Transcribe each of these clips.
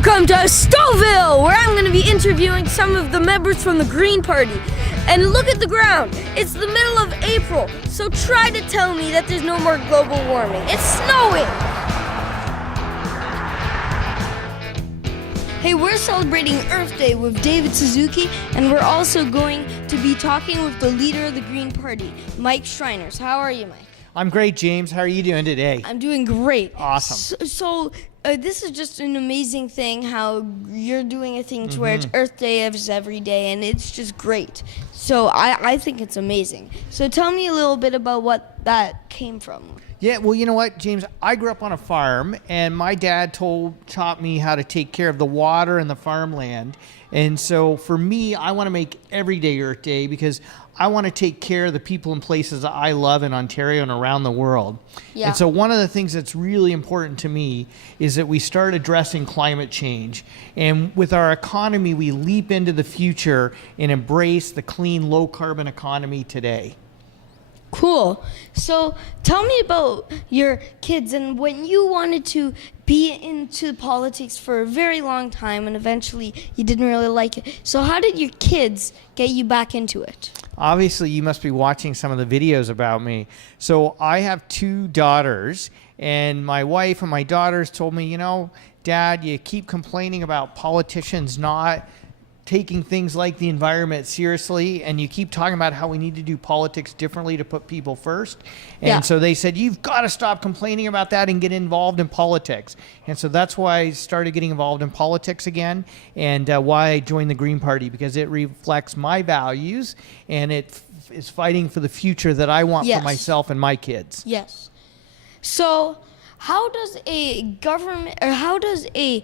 Welcome to Stouffville, where I'm going to be interviewing some of the members from the Green Party. And look at the ground. It's the middle of April, so try to tell me that there's no more global warming. It's snowing. Hey, we're celebrating Earth Day with David Suzuki, and we're also going to be talking with the leader of the Green Party, Mike Schreiner. How are you, Mike? I'm great, James. How are you doing today? I'm doing great. Awesome. So this is just an amazing thing how you're doing a thing to where it's Earth Day every day, and it's just great. So I think it's amazing. So tell me a little bit about what that came from. Yeah, well, you know what, James? I grew up on a farm, and my dad taught me how to take care of the water and the farmland. And so for me, I want to make every day Earth Day because I want to take care of the people and places that I love in Ontario and around the world. Yeah. And so one of the things that's really important to me is that we start addressing climate change. And with our economy, we leap into the future and embrace the clean, low-carbon economy today. Cool. So tell me about your kids and when you wanted to be into politics for a very long time and eventually you didn't really like it. So how did your kids get you back into it? Obviously, you must be watching some of the videos about me. So I have two daughters, and my wife and my daughters told me, you know, Dad, you keep complaining about politicians not taking things like the environment seriously, and you keep talking about how we need to do politics differently to put people first. And so they said, you've got to stop complaining about that and get involved in politics. And so that's why I started getting involved in politics again, and why I joined the Green Party, because it reflects my values, and it is fighting for the future that I want for myself and my kids. Yes. So how does a government, or how does a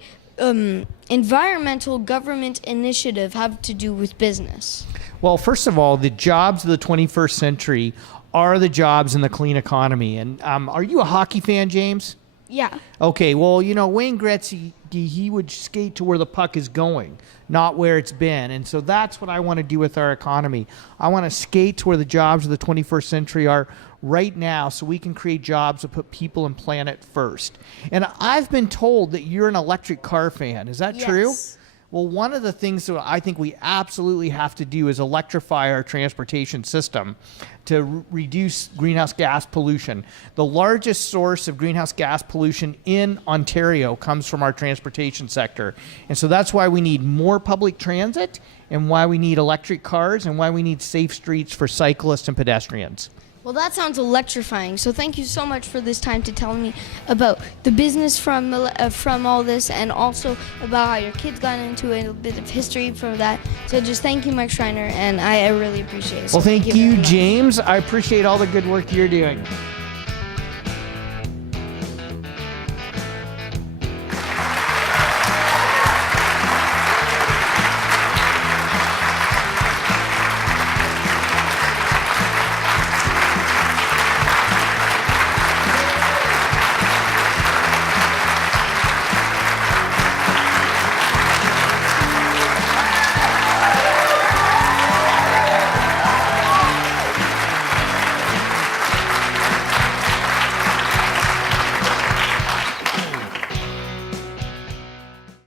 environmental government initiative have to do with business? Well, first of all, the jobs of the 21st century are the jobs in the clean economy. And are you a hockey fan, James? Yeah. Okay, well, you know, Wayne Gretzky, he would skate to where the puck is going, not where it's been. And so that's what I want to do with our economy. I want to skate to where the jobs of the 21st century are right now so we can create jobs that put people and planet first. And I've been told that you're an electric car fan. Is that true? Well, one of the things that I think we absolutely have to do is electrify our transportation system to reduce greenhouse gas pollution. The largest source of greenhouse gas pollution in Ontario comes from our transportation sector. And so that's why we need more public transit, and why we need electric cars, and why we need safe streets for cyclists and pedestrians. Well, that sounds electrifying. So thank you so much for this time to tell me about the business from all this, and also about how your kids got into it, a bit of history from that. So just thank you, Mike Schreiner, and I really appreciate it. So well, thank you, very much. James. I appreciate all the good work you're doing.